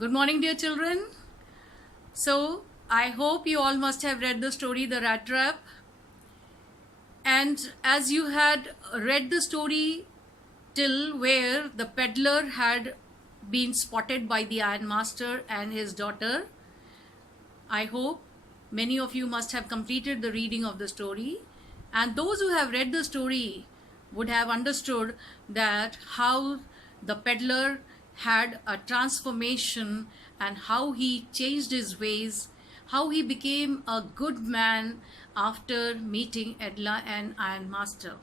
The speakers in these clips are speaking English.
Good morning, dear children. So, I hope you all must have read the story The Rat Trap. And as you had read the story till where the peddler had been spotted by the ironmaster and his daughter, I hope many of you must have completed the reading of the story. And those who have read the story would have understood that how the peddler had a transformation and how he changed his ways, how he became a good man after meeting Edla and Ironmaster.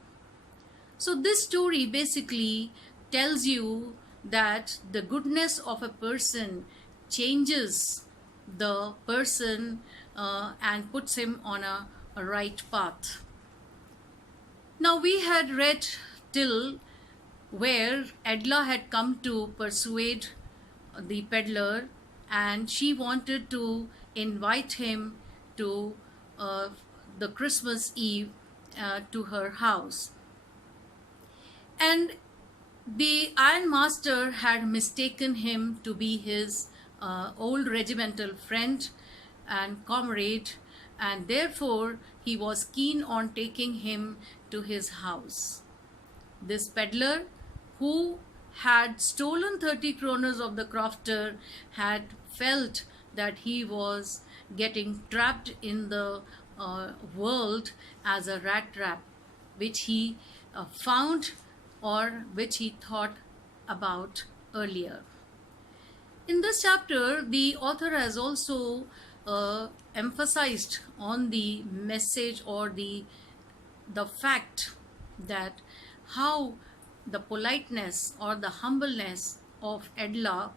So this story basically tells you that the goodness of a person changes the person and puts him on a right path. Now we had read till where Edla had come to persuade the peddler and she wanted to invite him to the Christmas Eve to her house. And the ironmaster had mistaken him to be his old regimental friend and comrade, and therefore he was keen on taking him to his house. This peddler, who had stolen 30 kroners of the crofter, had felt that he was getting trapped in the world as a rat trap, which he found or which he thought about earlier. In this chapter, the author has also emphasized on the message or the fact that how the politeness or the humbleness of Edla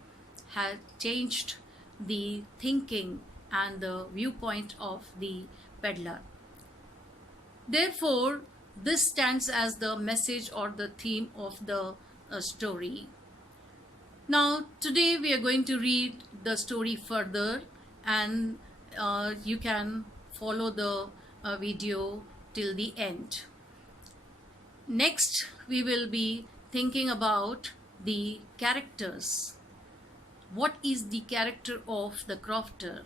had changed the thinking and the viewpoint of the peddler. Therefore, this stands as the message or the theme of the story. Now, today we are going to read the story further, and you can follow the video till the end. Next, we will be thinking about the characters. What is the character of the crofter?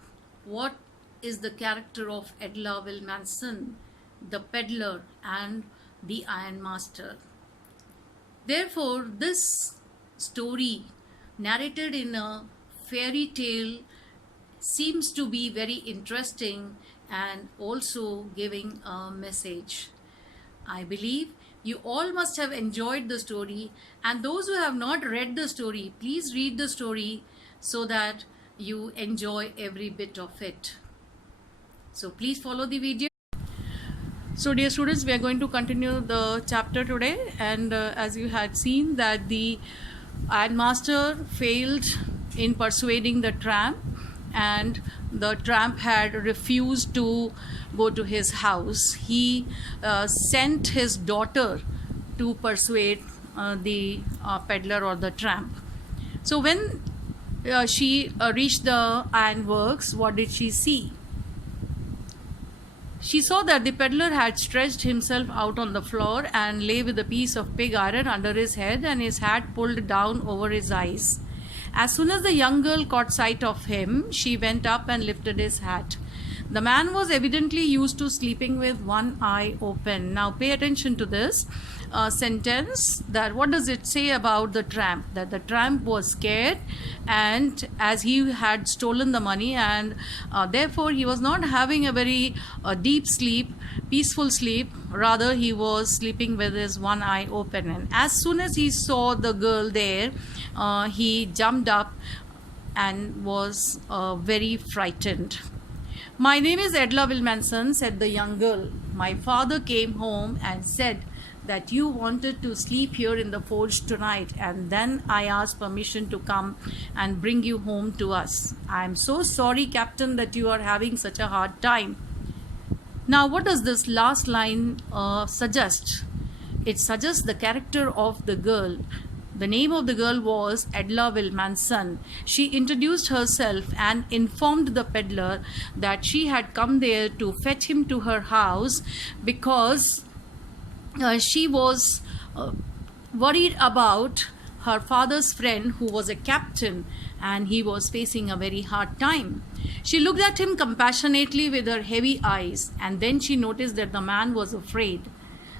What is the character of Edla Wilmanson, the peddler, and the ironmaster? Therefore, this story, narrated in a fairy tale, seems to be very interesting and also giving a message. I believe you all must have enjoyed the story, and those who have not read the story, please read the story so that you enjoy every bit of it. So please follow the video. So dear students, we are going to continue the chapter today, and as you had seen that the ironmaster failed in persuading the tramp, and the tramp had refused to go to his house. He sent his daughter to persuade the peddler or the tramp. So when she reached the ironworks, what did she see? She saw that the peddler had stretched himself out on the floor and lay with a piece of pig iron under his head and his hat pulled down over his eyes. As soon as the young girl caught sight of him, she went up and lifted his hat. The man was evidently used to sleeping with one eye open. Now pay attention to this sentence. That what does it say about the tramp? That the tramp was scared, and as he had stolen the money, and therefore he was not having a very deep sleep, peaceful sleep. Rather, he was sleeping with his one eye open. And as soon as he saw the girl there, he jumped up and was very frightened. "My name is Edla Wilmanson," said the young girl. "My father came home and said that you wanted to sleep here in the forge tonight, and then I asked permission to come and bring you home to us. I am so sorry, Captain, that you are having such a hard time." Now, what does this last line suggest? It suggests the character of the girl. The name of the girl was Edla Wilmanson. She introduced herself and informed the peddler that she had come there to fetch him to her house because she was worried about her father's friend who was a captain and he was facing a very hard time. She looked at him compassionately with her heavy eyes, and then she noticed that the man was afraid.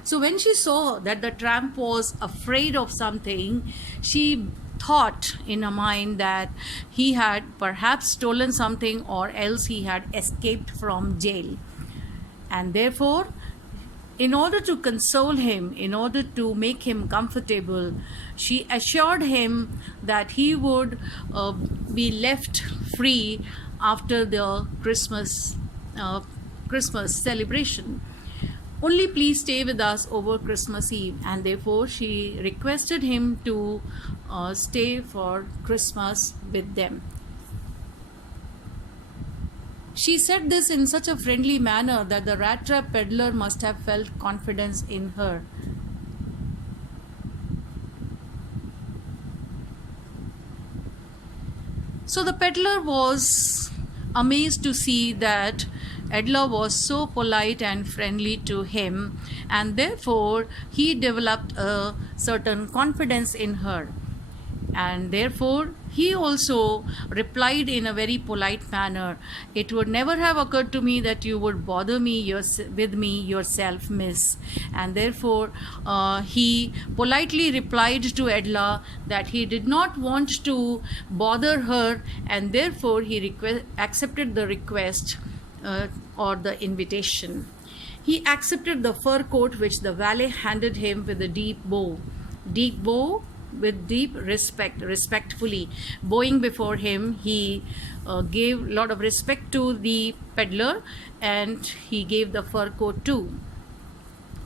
So when she saw that the tramp was afraid of something, she thought in her mind that he had perhaps stolen something or else he had escaped from jail. And therefore, in order to console him, in order to make him comfortable, she assured him that he would be left free after the Christmas celebration. Only please stay with us over Christmas Eve. And therefore she requested him to stay for Christmas with them. She said this in such a friendly manner that the rat trap peddler must have felt confidence in her. So the peddler was amazed to see that Edla was so polite and friendly to him, and therefore he developed a certain confidence in her. And therefore he also replied in a very polite manner, "It would never have occurred to me that you would bother me with me yourself, miss." And therefore he politely replied to Edla that he did not want to bother her, and therefore he accepted the request or the invitation. He accepted the fur coat which the valet handed him with a deep bow. With deep respectfully bowing before him, he gave a lot of respect to the peddler, and he gave the fur coat too.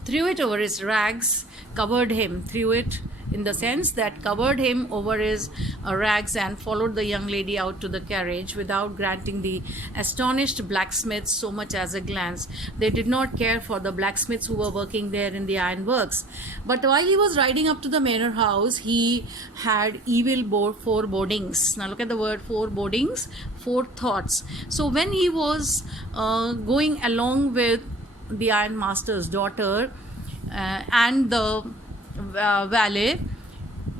Threw it over his rags, covered him, threw it in the sense that covered him over his rags, and followed the young lady out to the carriage without granting the astonished blacksmiths so much as a glance. They did not care for the blacksmiths who were working there in the ironworks. But while he was riding up to the manor house, he had evil forebodings. Now look at the word forebodings, forethoughts. So when he was going along with the ironmaster's daughter and the valet,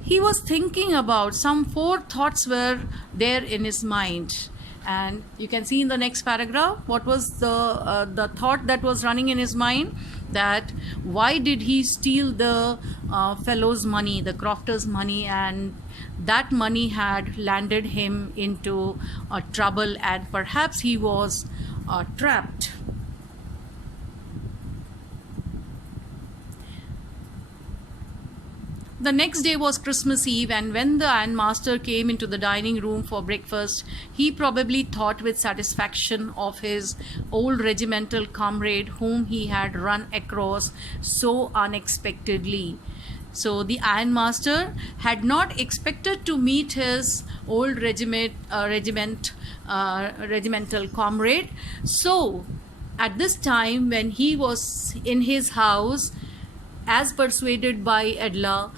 he was thinking about some four thoughts were there in his mind. And you can see in the next paragraph what was the thought that was running in his mind, that why did he steal the fellow's money, the crofter's money, and that money had landed him into trouble, and perhaps he was trapped. The next day was Christmas Eve, and when the ironmaster came into the dining room for breakfast, he probably thought with satisfaction of his old regimental comrade whom he had run across so unexpectedly. So the ironmaster had not expected to meet his old regimental comrade. So at this time, when he was in his house, as persuaded by Edla,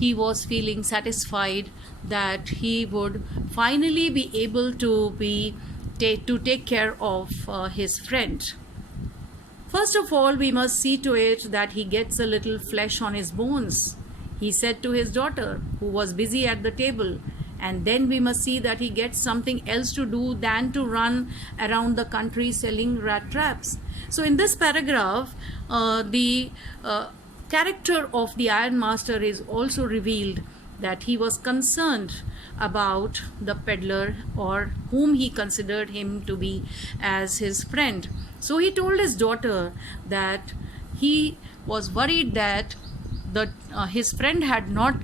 he was feeling satisfied that he would finally be able to take care of his friend. First of all, we must see to it that he gets a little flesh on his bones, he said to his daughter, who was busy at the table. And then we must see that he gets something else to do than to run around the country selling rat traps. So in this paragraph, the character of the ironmaster is also revealed, that he was concerned about the peddler, or whom he considered him to be as his friend. So he told his daughter that he was worried that his friend had not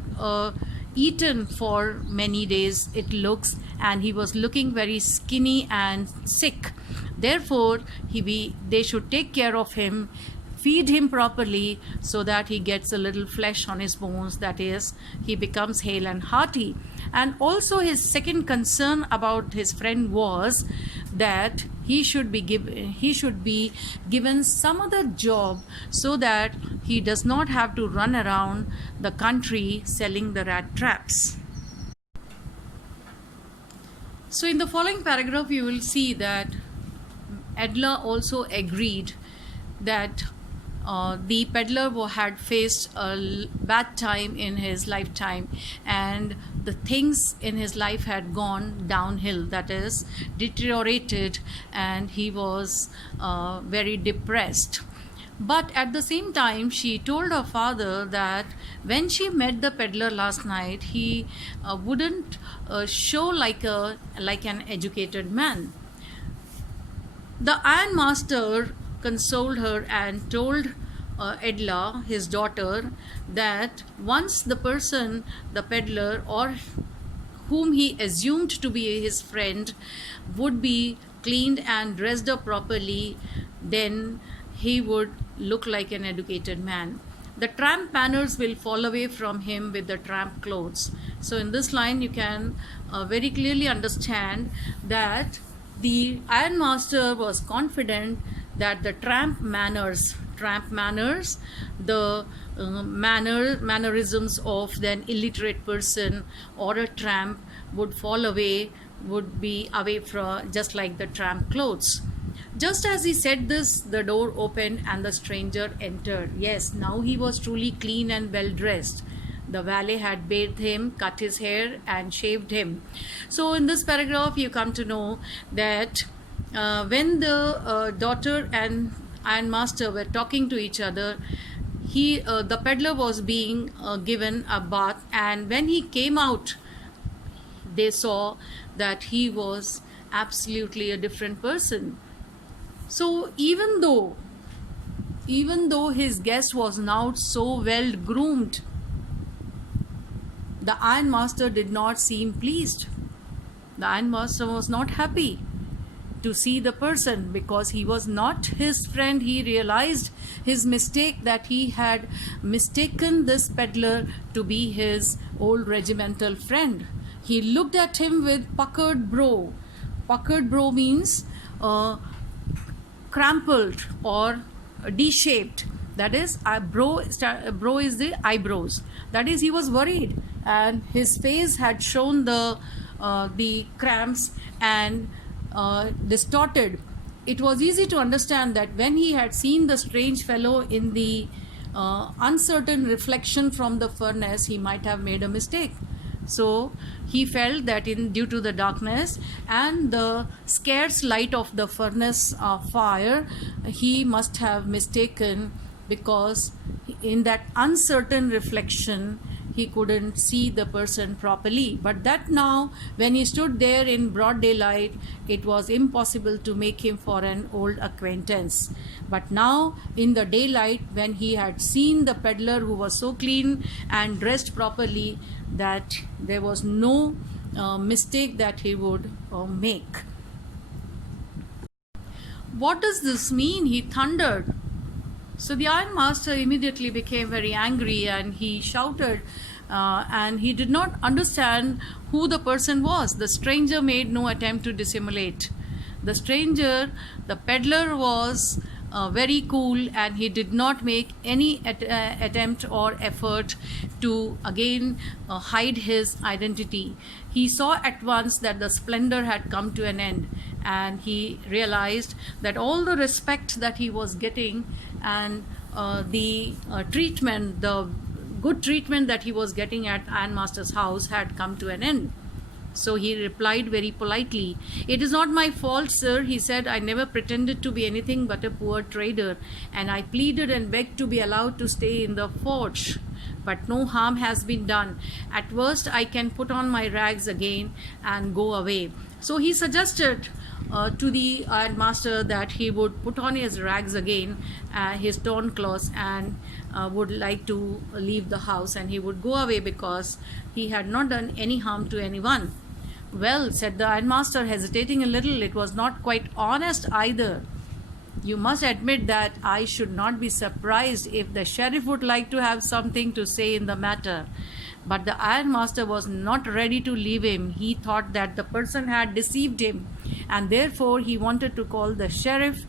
eaten for many days, it looks, and he was looking very skinny and sick. Therefore they should take care of him, feed him properly, so that he gets a little flesh on his bones, that is, he becomes hale and hearty. And also his second concern about his friend was that he should be given some other job, so that he does not have to run around the country selling the rat traps. So in the following paragraph, you will see that Edla also agreed that the peddler had faced a bad time in his lifetime, and the things in his life had gone downhill, that is, deteriorated, and he was very depressed. But at the same time, she told her father that when she met the peddler last night, he wouldn't show like an educated man. The ironmaster consoled her and told Edla, his daughter, that once the person, the peddler, or whom he assumed to be his friend, would be cleaned and dressed up properly, then he would look like an educated man. The tramp manners will fall away from him with the tramp clothes. So in this line you can very clearly understand that the ironmaster was confident that the tramp manners, the mannerisms of an illiterate person or a tramp would fall away, would be away from, just like the tramp clothes. Just as he said this, the door opened and the stranger entered. Yes, now he was truly clean and well dressed. The valet had bathed him, cut his hair, and shaved him. So, in this paragraph, you come to know that when the daughter and ironmaster were talking to each other, the peddler was being given a bath, and when he came out, they saw that he was absolutely a different person. So even though his guest was now so well groomed, the ironmaster did not seem pleased. The ironmaster was not happy to see the person because he was not his friend. He realized his mistake, that he had mistaken this peddler to be his old regimental friend. He looked at him with puckered brow. Puckered brow means crumpled or D-shaped. That is, brow is the eyebrows. That is, he was worried, and his face had shown the cramps and distorted. It was easy to understand that when he had seen the strange fellow in the uncertain reflection from the furnace, he might have made a mistake. So he felt that due to the darkness and the scarce light of the furnace fire, he must have mistaken, because in that uncertain reflection he couldn't see the person properly. But that now, when he stood there in broad daylight, it was impossible to make him for an old acquaintance. But now in the daylight, when he had seen the peddler who was so clean and dressed properly, that there was no mistake that he would make. What does this mean? He thundered. So the ironmaster immediately became very angry, and he shouted, and he did not understand who the person was. The stranger made no attempt to dissimulate. The stranger, the peddler, was very cool, and he did not make any attempt or effort to again hide his identity. He saw at once that the splendor had come to an end, and he realized that all the respect that he was getting and the treatment, the good treatment that he was getting at ironmaster's house had come to an end. So he replied very politely, "It is not my fault, sir," he said. "I never pretended to be anything but a poor trader, and I pleaded and begged to be allowed to stay in the forge. But no harm has been done. At worst, I can put on my rags again and go away." So he suggested to the ironmaster that he would put on his rags again, his torn clothes, and would like to leave the house, and he would go away because he had not done any harm to anyone. "Well," said the ironmaster, hesitating a little, "it was not quite honest either. You must admit that I should not be surprised if the sheriff would like to have something to say in the matter." But the ironmaster was not ready to leave him. He thought that the person had deceived him, and therefore he wanted to call the sheriff,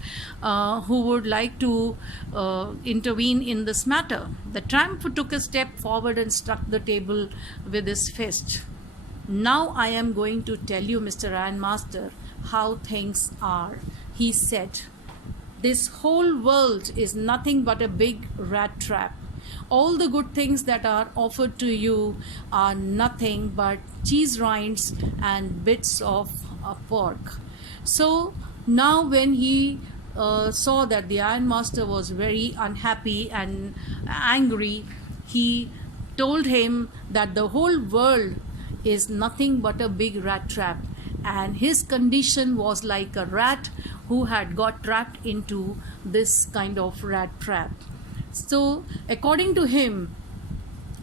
who would like to intervene in this matter. The tramp took a step forward and struck the table with his fist. "Now I am going to tell you, Mr. Ironmaster, how things are," he said. this whole world is nothing but a big rat trap. All the good things that are offered to you are nothing but cheese rinds and bits of pork. So now, when he saw that the ironmaster was very unhappy and angry, he told him that the whole world is nothing but a big rat trap, and his condition was like a rat who had got trapped into this kind of rat trap. So, according to him,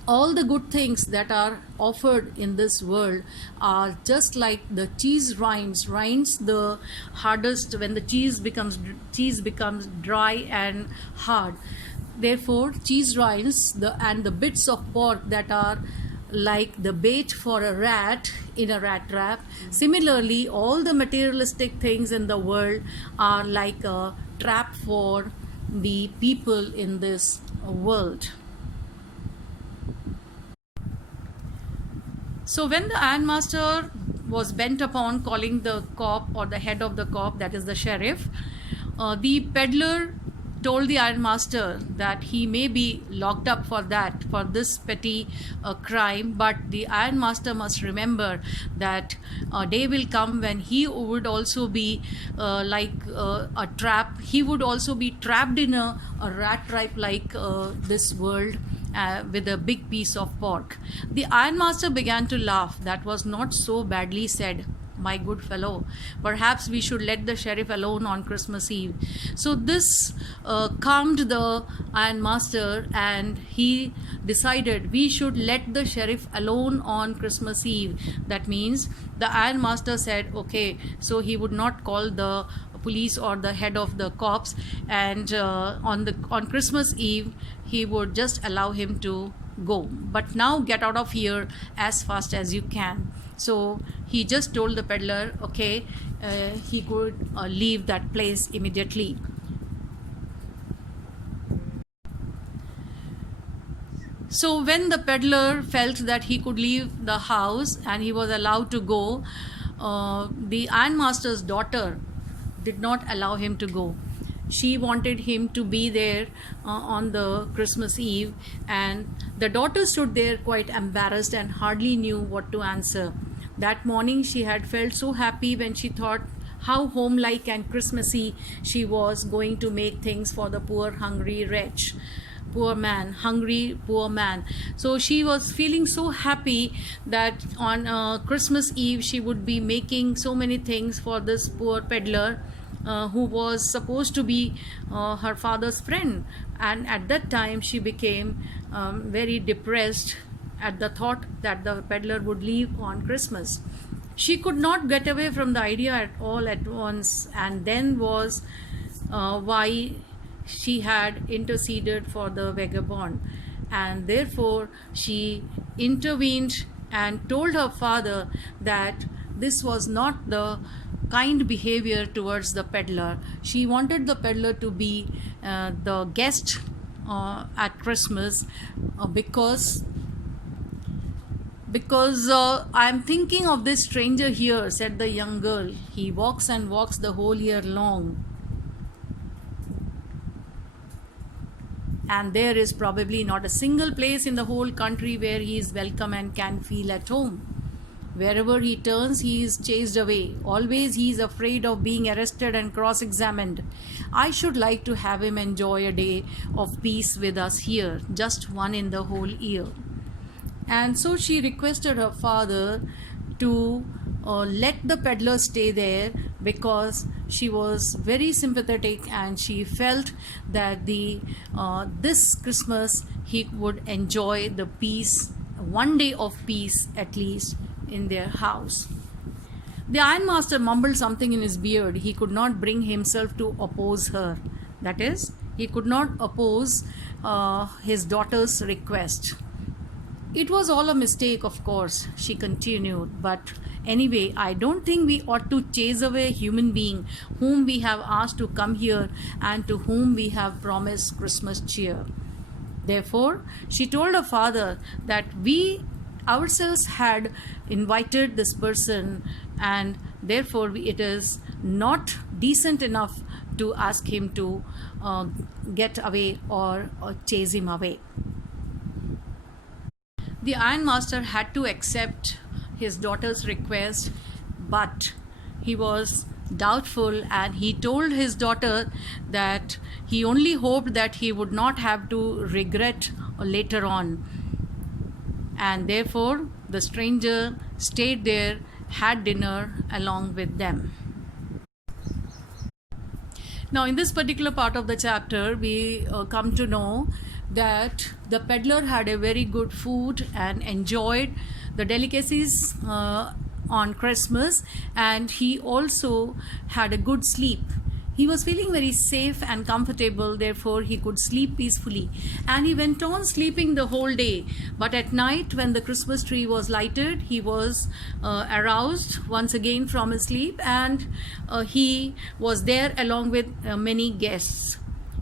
all the good things that are offered in this world are just like the cheese rinds the hardest when the cheese becomes dry and hard. Therefore, cheese rinds and the bits of pork that are like the bait for a rat in a rat trap. Similarly, all the materialistic things in the world are like a trap for the people in this world. So when the ironmaster was bent upon calling the cop or the head of the cop, that is the sheriff, the peddler told the ironmaster that he may be locked up for this petty crime, but the ironmaster must remember that a day will come when he would also be like a trap. He would also be trapped in a rat trap like this world. With a big piece of pork. The ironmaster began to laugh. That was not so badly said, my good fellow. Perhaps we should let the sheriff alone on Christmas Eve. So this calmed the ironmaster, and he decided we should let the sheriff alone on Christmas Eve. That means the ironmaster said, okay, so he would not call the police or the head of the cops, and on Christmas Eve he would just allow him to go. But now get out of here as fast as you can. So he just told the peddler, okay, he could leave that place immediately. So when the peddler felt that he could leave the house and he was allowed to go, the ironmaster's daughter did not allow him to go. She wanted him to be there on the Christmas Eve, and the daughter stood there quite embarrassed and hardly knew what to answer. That morning she had felt so happy when she thought how homelike and Christmassy she was going to make things for the poor hungry wretch. Poor man, hungry poor man. So she was feeling so happy that on Christmas Eve she would be making so many things for this poor peddler who was supposed to be her father's friend. And at that time she became very depressed at the thought that the peddler would leave on Christmas. She could not get away from the idea at all at once, and then was why she had interceded for the vagabond, and therefore she intervened and told her father that this was not the kind behavior towards the peddler. She wanted the peddler to be the guest at Christmas because I'm thinking of this stranger here, said the young girl. He walks and walks the whole year long, and there is probably not a single place in the whole country where he is welcome and can feel at home. Wherever he turns, he is chased away. Always he is afraid of being arrested and cross-examined. I should like to have him enjoy a day of peace with us here, just one in the whole year. And so she requested her father to let the peddler stay there, because she was very sympathetic and she felt that this Christmas he would enjoy the peace, one day of peace at least, in their house. The ironmaster mumbled something in his beard. He could not bring himself to oppose her. That is, he could not oppose his daughter's request. It was all a mistake, of course, she continued, but anyway, I don't think we ought to chase away a human being whom we have asked to come here and to whom we have promised Christmas cheer. Therefore, she told her father that we ourselves had invited this person, and therefore it is not decent enough to ask him to get away or chase him away. The ironmaster had to accept his daughter's request, but he was doubtful, and he told his daughter that he only hoped that he would not have to regret later on. And therefore, the stranger stayed there, had dinner along with them. Now, in this particular part of the chapter, we come to know that the peddler had a very good food and enjoyed the delicacies on Christmas, and he also had a good sleep. He was feeling very safe and comfortable, therefore he could sleep peacefully, and he went on sleeping the whole day. But at night, when the Christmas tree was lighted, he was aroused once again from his sleep, and he was there along with many guests.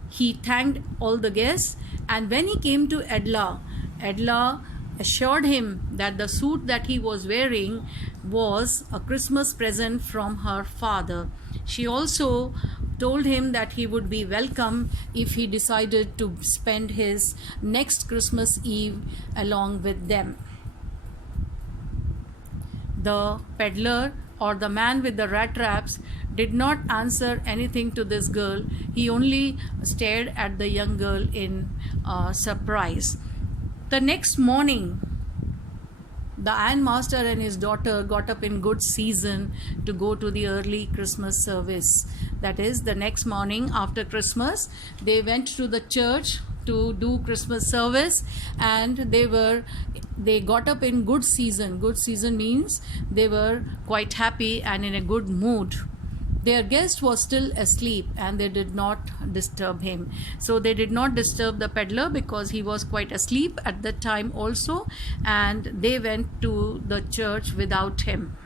He thanked all the guests, and when he came to Edla, Edla assured him that the suit that he was wearing was a Christmas present from her father. She also told him that he would be welcome if he decided to spend his next Christmas Eve along with them. The peddler, or the man with the rat traps, did not answer anything to this girl. He only stared at the young girl in surprise. The next morning, the ironmaster and his daughter got up in good season to go to the early Christmas service. That is, the next morning after Christmas, they went to the church to do Christmas service, and they got up in good season. Good season means they were quite happy and in a good mood. Their guest was still asleep, and they did not disturb him. So they did not disturb the peddler because he was quite asleep at that time also, and they went to the church without him.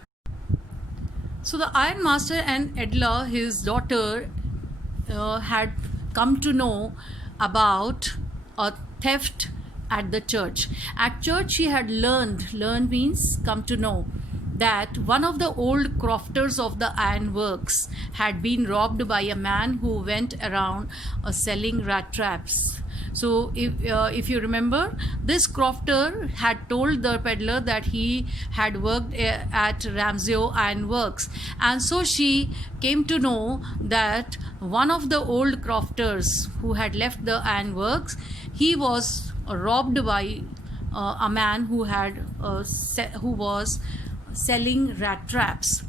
So the ironmaster and Edla, his daughter, had come to know about a theft at the church. At church, she had learned means come to know, that one of the old crofters of the ironworks had been robbed by a man who went around selling rat traps. So if you remember, this crofter had told the peddler that he had worked at Ramseo Ironworks, and so she came to know that one of the old crofters who had left the ironworks, he was robbed by a man who was selling rat traps.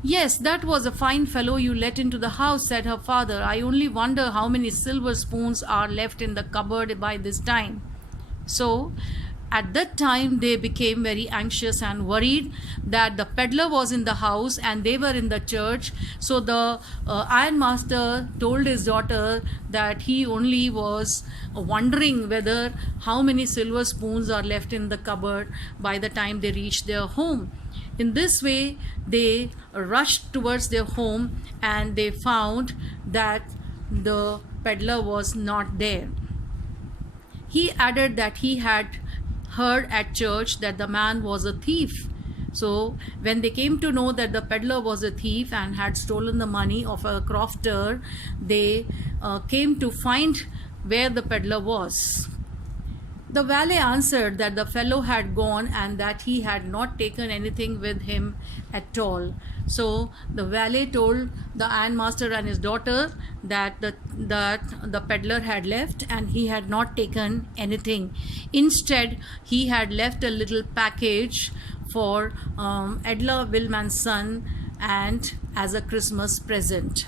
"Yes, that was a fine fellow you let into the house," said her father. "I only wonder how many silver spoons are left in the cupboard by this time." So at that time, they became very anxious and worried that the peddler was in the house and they were in the church. So the ironmaster told his daughter that he only was wondering whether how many silver spoons are left in the cupboard by the time they reached their home. In this way, they rushed towards their home, and they found that the peddler was not there. He added that he had heard at church that the man was a thief. So when they came to know that the peddler was a thief and had stolen the money of a crofter, they came to find where the peddler was. The valet answered that the fellow had gone and that he had not taken anything with him at all. So the valet told the ironmaster and his daughter that the peddler had left and he had not taken anything. Instead, he had left a little package for Edla Willman's son and as a Christmas present.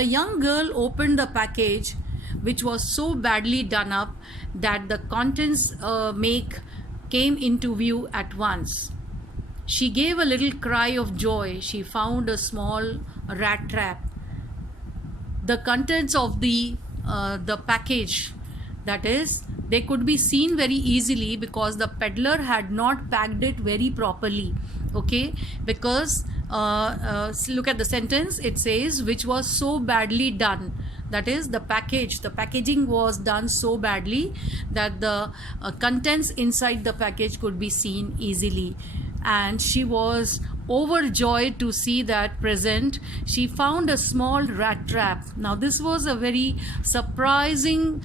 The young girl opened the package, which was so badly done up that the contents came into view at once. She gave a little cry of joy. She found a small rat trap. The contents of the package, that is, they could be seen very easily because the peddler had not packed it very properly. Okay, because look at the sentence. It says, which was so badly done. That is, the packaging was done so badly that the contents inside the package could be seen easily. And she was overjoyed to see that present, she found a small rat trap. Now, this was a very surprising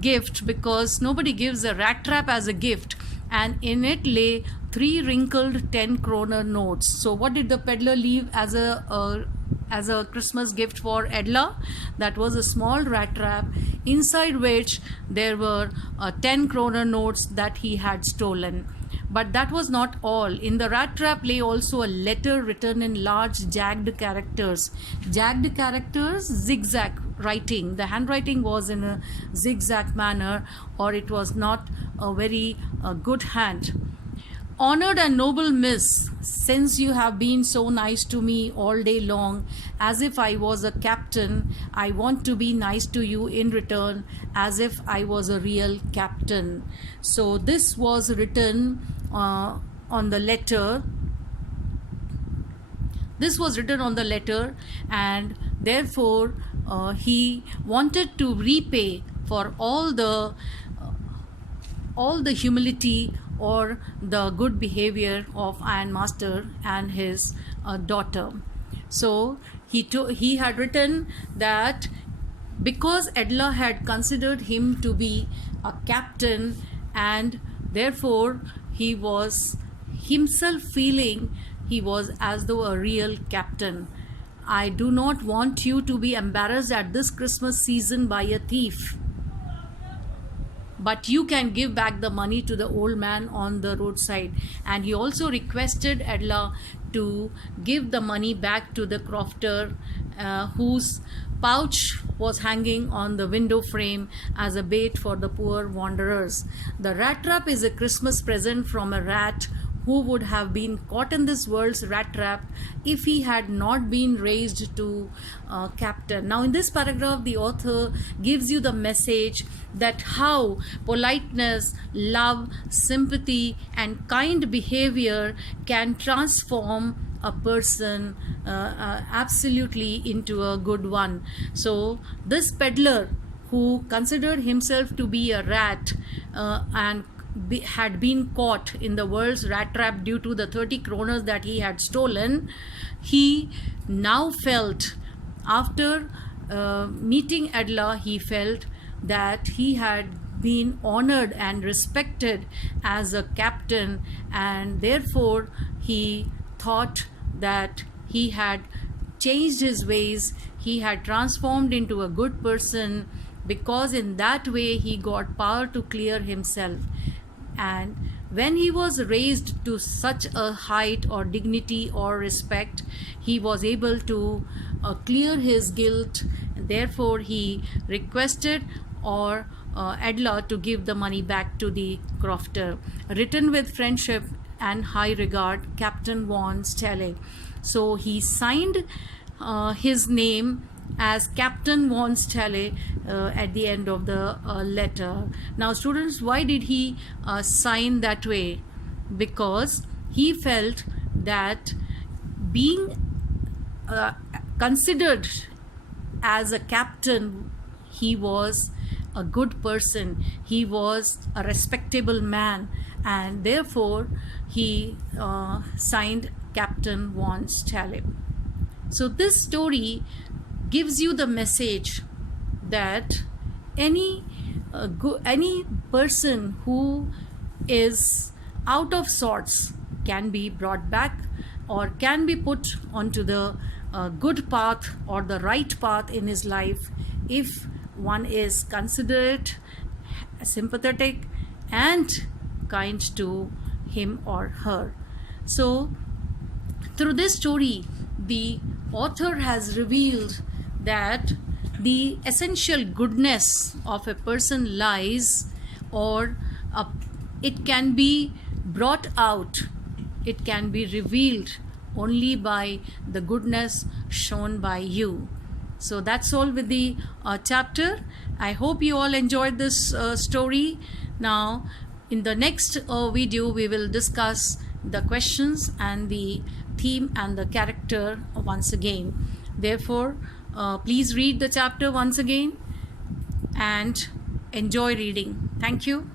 gift, because nobody gives a rat trap as a gift, and in it lay 3 wrinkled 10 kroner notes. So, what did the peddler leave as a Christmas gift for Edla? That was a small rat trap, inside which there were 10 kroner notes that he had stolen. But that was not all. In the rat trap lay also a letter written in large jagged characters. Jagged characters, zigzag writing. The handwriting was in a zigzag manner, or it was not a very good hand. Honored and noble miss, since you have been so nice to me all day long, as if I was a captain, I want to be nice to you in return, as if I was a real captain. So this was written on the letter. This was written on the letter, and therefore he wanted to repay for all the humility or the good behavior of Ironmaster and his daughter. So he had written that because Edla had considered him to be a captain, and therefore he was himself feeling he was as though a real captain. I do not want you to be embarrassed at this Christmas season by a thief, but you can give back the money to the old man on the roadside. And he also requested Edla to give the money back to the crofter whose pouch was hanging on the window frame as a bait for the poor wanderers. The rat trap is a Christmas present from a rat who would have been caught in this world's rat trap if he had not been raised to captain. Now, in this paragraph, the author gives you the message that how politeness, love, sympathy, and kind behavior can transform a person absolutely into a good one. So, this peddler who considered himself to be a rat and had been caught in the world's rat trap due to the 30 kroners that he had stolen, he now felt, after meeting Edla, he felt that he had been honored and respected as a captain, and therefore he thought that he had changed his ways, he had transformed into a good person, because in that way he got power to clear himself. And when he was raised to such a height or dignity or respect, he was able to clear his guilt. Therefore, he requested Edla to give the money back to the crofter. Written with friendship and high regard, Captain von Stelle. So he signed his name as Captain von Stelle at the end of the letter. Now, students, why did he sign that way? Because he felt that being considered as a captain, he was a good person, he was a respectable man, and therefore he signed Captain von Stelle. So this story gives you the message that any person who is out of sorts can be brought back or can be put onto the good path or the right path in his life if one is considerate, sympathetic, and kind to him or her. So through this story, the author has revealed that the essential goodness of a person lies, or it can be brought out, it can be revealed only by the goodness shown by you. So that's all with the chapter. I hope you all enjoyed this story. Now, in the next video, we will discuss the questions and the theme and the character once again. Therefore, please read the chapter once again and enjoy reading. Thank you.